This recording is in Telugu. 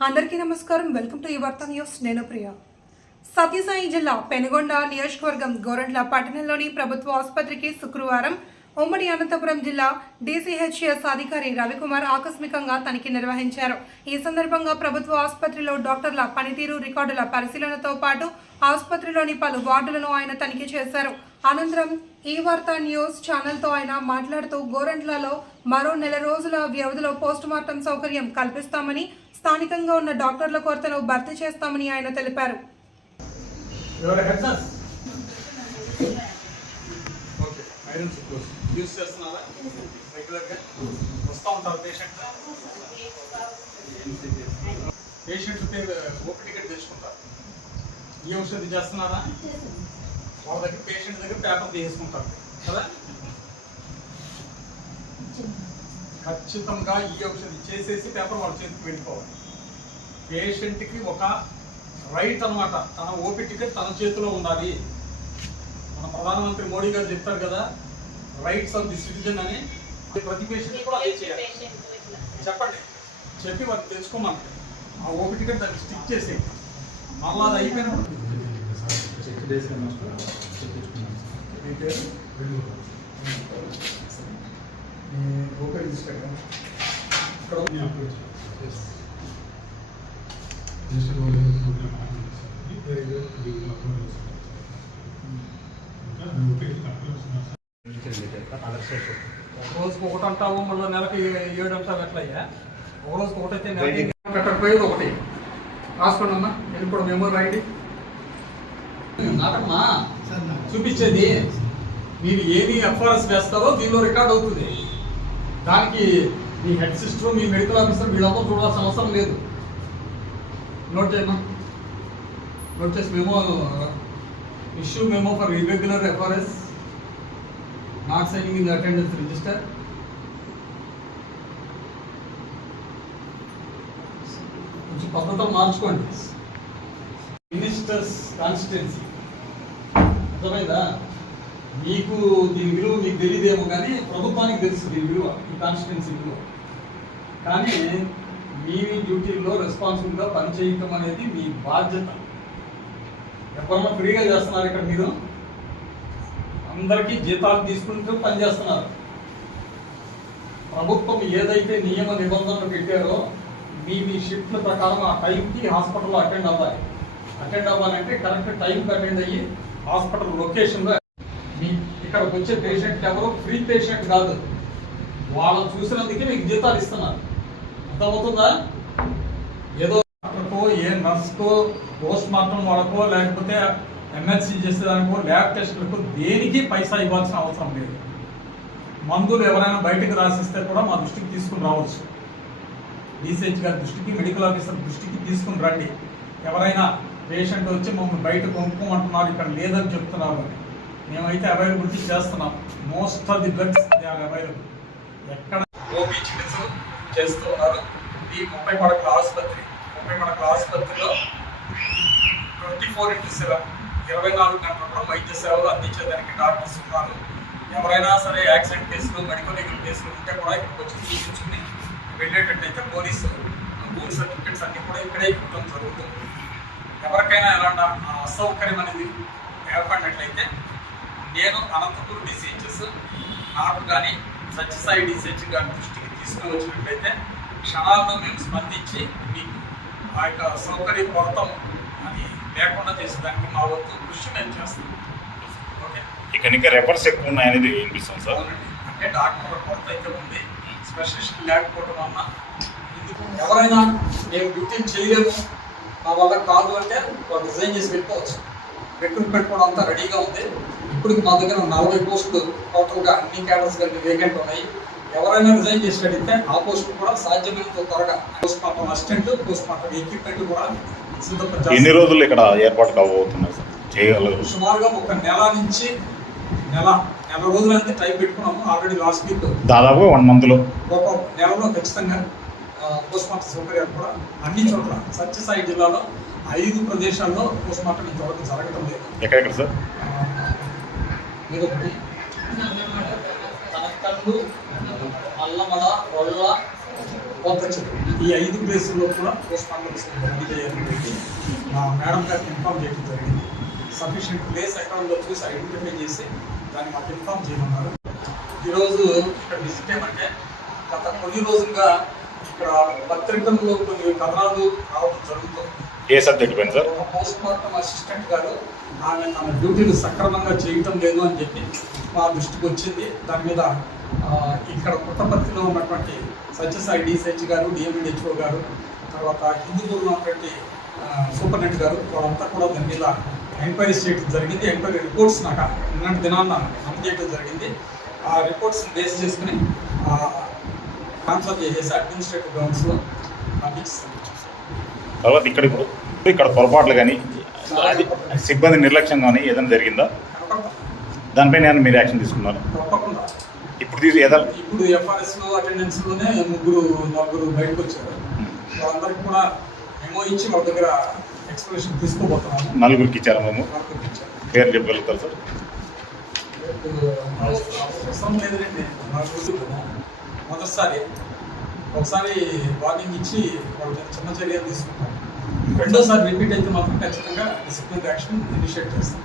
అందరికీ నమస్కారం. వెల్కమ్ టు ఈ వార్త న్యూస్. నేను ప్రియ. సత్యసాయి జిల్లా పెనుగొండ నియోజకవర్గం గోరంట్ల పట్టణంలోని ప్రభుత్వ ఆసుపత్రికి శుక్రవారం ఉమ్మడి అనంతపురం జిల్లా డీసీహెచ్ఎస్ అధికారి రవికుమార్ ఆకస్మికంగా తనిఖీ నిర్వహించారు. ఈ సందర్భంగా ప్రభుత్వ ఆసుపత్రిలో డాక్టర్ల పనితీరు రికార్డుల పరిశీలనతో పాటు ఆసుపత్రిలోని పలు వార్డులను ఆయన తనిఖీ చేశారు. అనంతరం ఈ వార్త న్యూస్ ఛానల్తో ఆయన మాట్లాడుతూ గోరంట్లలో మరో నెల రోజుల వ్యవధిలో పోస్టుమార్టం సౌకర్యం కల్పిస్తామని స్థానికంగా ఉన్న డాక్టర్ల కొరతను భర్తీ చేస్తామని ఆయన తెలిపారు. పేషెంట్ టికెట్ తెచ్చుకుంటారు ఈ ఔషధి చేస్తున్నారా? వాళ్ళ దగ్గర పేషెంట్ దగ్గర పేపర్ తీసుకుంటారు కదా? ఖచ్చితంగా ఈ ఔషధి చేసేసి పేపర్ వాళ్ళ చేతికి వెళ్ళిపోవాలి. పేషెంట్కి ఒక రైట్ అన్నమాట. తన ఓపీ టికెట్ తన చేతిలో ఉండాలి. మన ప్రధానమంత్రి మోడీ గారు చెప్తారు కదా రైట్స్ ఆఫ్ ది సిటిజన్ అని. ప్రతి పేషెంట్ కూడా అదే చేయాలి. చెప్పండి. చెప్పి వారికి తెలుసుకోమని. ఆ ఓపీ టికెట్ దాన్ని స్టిక్ చేసి మళ్ళీ అది అయిపోయినప్పుడు మీ పేరు? మీ ఇక్కడ రోజుకి ఒకటి అంటావు మళ్ళీ నెలకి ఏడు అంటావు ఎట్లయ్యా? ఒక రోజుకి ఒకటి అయితే నెలకి పెట్టకపోయేది ఒకటి. రాసుకోండి అమ్మా. వెళ్ళిపోవడం మెమోరీ ఐడి నాటమ్మా చూపించేది మీరు ఏది ఎఫ్ఆర్ఎస్ వేస్తారో దీనిలో రికార్డ్ అవుతుంది. దానికి మీ హెడ్ సిస్టర్ మీ మెడికల్ ఆఫీసర్ వీళ్ళందరూ చూడాల్సిన అవసరం లేదు. నోట్ చేయమ్మా. నోట్ చేసి మేము issue memo for irregular FRS not signing in attendance register కొంచెం పద్ధతులు మార్చుకోండి. మినిస్టర్స్ కాన్స్టిట్యున్సీ అర్థమైందా? మీకు దీని విలువ మీకు తెలియదేమో కానీ ప్రభుత్వానికి తెలుసు దీని విలువ ఈ కాన్స్టిట్యున్సీ విలువ. కానీ మీ డ్యూటీలో రెస్పాన్సిబుల్గా పనిచేయటం అనేది మీ బాధ్యత. ఎవరన్నా ఫ్రీగా చేస్తున్నారు ఇక్కడ మీరు? అందరికీ జీతాలు తీసుకుంటూ పనిచేస్తున్నారు ప్రభుత్వం ఏదైతే నియమ నిబంధనలు పెట్టారో మీ మీ షిఫ్ట్ల ప్రకారం ఆ టైంకి హాస్పిటల్లో అటెండ్ అవ్వాలి. అటెండ్ అవ్వాలంటే కరెక్ట్ టైంకి అటెండ్ అయ్యి హాస్పిటల్ లొకేషన్లో మీ ఇక్కడికి వచ్చే పేషెంట్ ఎవరు ఫ్రీ పేషెంట్ కాదు. వాళ్ళని చూసినందుకే మీకు జీతాలు ఇస్తున్నారు. అర్థమవుతుందా? ఏదో డాక్టర్కో ఏ నర్స్కో పోస్ట్ మార్టం వాళ్ళకో లేకపోతే ఎంఎల్సీ చేసేదానికో ల్యాబ్ టెస్టులకు దేనికి పైసా ఇవ్వాల్సిన అవసరం లేదు. మందులు ఎవరైనా బయటకు రాసిస్తే కూడా మా దృష్టికి తీసుకుని రావచ్చు. డిసిహెచ్ గారి దృష్టికి మెడికల్ ఆఫీసర్ దృష్టికి తీసుకుని రండి. ఎవరైనా పేషెంట్ వచ్చి మమ్మల్ని బయట కొనుక్కోమంటున్నారు ఇక్కడ లేదని చెప్తున్నారు అని. మేమైతే అవైలబిలిటీ చేస్తున్నాం. Most of the beds they are available ఎక్కడ ఓపీ చికిత్స చేస్తూ ఉన్నారు. ఈ ముప్పై పడకల ఆసుపత్రి. ముప్పై పడకల ఆసుపత్రిలో ట్వంటీ ఫోర్ ఇంటూ సెవెన్ ఇరవై నాలుగు గంటలు వైద్య సేవలు అందించేదానికి డాక్టర్స్ ఉన్నారు. ఎవరైనా సరే యాక్సిడెంట్ కేసులు మెడికల్ లీగల్ కేసులు ఉంటే కూడా ఇక్కడికి వచ్చి చూపించుకుని వెళ్ళేటట్టయితే పోలీసు భూమి సర్టిఫికెట్స్ అన్నీ కూడా ఇక్కడే ఇవ్వడం జరుగుతుంది. ఎవరికైనా ఎలాంటి అసౌకర్యం అనేది ఏర్పడినట్లయితే నేను అనంతపూర్ డిసిహెచ్ఎస్ నాకు కానీ సత్యసాయి డిసిహెచ్ గారి దృష్టికి తీసుకుని వచ్చినట్లయితే క్షణాల్లో మేము స్పందించి మీకు ఆ యొక్క సౌకర్య కొరత అది లేకుండా చేసేదానికి మా వంతు కృషి మేము చేస్తాం. ఓకే? ఇక్కడ ఇంకా రెఫర్స్ ఎక్కువ ఉన్నాయనేది వినిపిస్తుంది సార్. అంటే డాక్టర్ కొరత అయితే ఉంది. స్పెషలిస్ట్ లేకపోవడం వల్ల ఇందుకు ఎవరైనా మేము డ్యూటీ చేయలేము మా వల్ల కాదు అంటే వాళ్ళు రిజైన్ చేసి వెళ్ళిపోవచ్చు రిక్రూట్మెంట్ కూడా అంతా రెడీగా ఉంది. ఇప్పటికి మా దగ్గర నలభై పోస్టులు టోటల్గా అన్ని క్యాడర్స్ కలిపి వేకెంట్ ఉన్నాయి. ఎవరైనా రిజైన్ చేసి అడిగితే ఆ పోస్టులు కూడా సాధ్యమైనంత త్వరగా post mortem assistant post mortem equipment కూడా ఎన్ని రోజులు ఇక్కడ ఏర్పాటు కాబోతున్నారు చేయగలరు సుమారుగా ఒక నెల నుంచి నెల నెల రోజులు అయితే టైం పెట్టుకున్నాము. ఆల్రెడీ లాస్ట్ వీక్ దాదాపుగా వన్ మంత్లో ఒక నెలలో ఖచ్చితంగా పోస్ట్ మార్టం సౌకర్యాలు కూడా అన్ని చోట్ల సత్యసాయి జిల్లాలో ఐదు ప్రదేశాల్లో పోస్ట్ మార్టం ఇంతవరకు జరగటం లేదు. ఎక్కడెక్కడ సార్? ఇంకొకటి తనకండు అల్లమడ వల్ల కొత్త చెట్టు ఈ ఐదు ప్లేసుల్లో కూడా పోస్ట్ మార్టం రెడీ చేయాలని మా మేడం గారికి ఇన్ఫామ్ చేయడం జరిగింది. సఫిషియంట్ ప్లేస్ అకౌంట్లో చూసి ఐడెంటిఫై చేసి దాన్ని మాకు ఇన్ఫామ్ చేయమన్నారు. ఈరోజు ఇక్కడ విజిట్ ఏమంటే గత కొన్ని రోజులుగా ఇక్కడ పత్రికల్లో కొన్ని కథనాలు రావడం జరుగుతుంది. ఏ సబ్జెక్ట్ పైన సార్? పోస్ట్ మార్టం అసిస్టెంట్ గారు ఆమె తన డ్యూటీలు సక్రమంగా చేయటం లేదు అని చెప్పి మా దృష్టికి వచ్చింది. దాని మీద ఇక్కడ పుట్టపర్తిలో ఉన్నటువంటి సత్యసాయి డిసిహెచ్ గారు డిఎండిహెచ్ఓ గారు తర్వాత హిందూపూర్లో ఉన్నటువంటి సూపరింటెండెంట్ గారు వాళ్ళంతా కూడా దాని మీద ఎంక్వైరీ చేయడం జరిగింది. ఎంక్వైరీ రిపోర్ట్స్ నాకు నిన్నటి దినాన్న అందజేయడం జరిగింది. ఆ రిపోర్ట్స్ బేస్ చేసుకుని ట్రాన్స్ఫర్ చేసేసి అడ్మినిస్ట్రేటివ్ గ్రౌండ్స్లో పంపించారు తర్వాత ఇక్కడ ఇక్కడ పొరపాట్లు కానీ అది సిబ్బంది నిర్లక్ష్యం కానీ ఏదైనా జరిగిందా? దానిపైన ఏమైనా మీరు యాక్షన్ తీసుకున్నారు. ఇప్పుడు తీసి ఏదైనా ఇప్పుడు ఎఫ్ఆర్ఎస్లో అటెండెన్స్లోనే ముగ్గురు నలుగురు బయటకు వచ్చారు. వాళ్ళందరికీ కూడా మెమో ఇచ్చి వాళ్ళ దగ్గర ఎక్స్ప్లెనేషన్ తీసుకోబోతున్నాము. నలుగురికి ఇచ్చారా మేము పేరు చెప్పగలుగుతారు సార్? అవసరం లేదండి నాకు మొదటిసారి ఒకసారి వార్నింగ్ ఇచ్చి వాళ్ళ చిన్న చర్యలు తీసుకుంటాం. రెండోసారి రిపీట్ అయితే మాత్రం ఖచ్చితంగా డిసిప్లిన్ యాక్షన్ ఇనిషియేట్ చేస్తాం.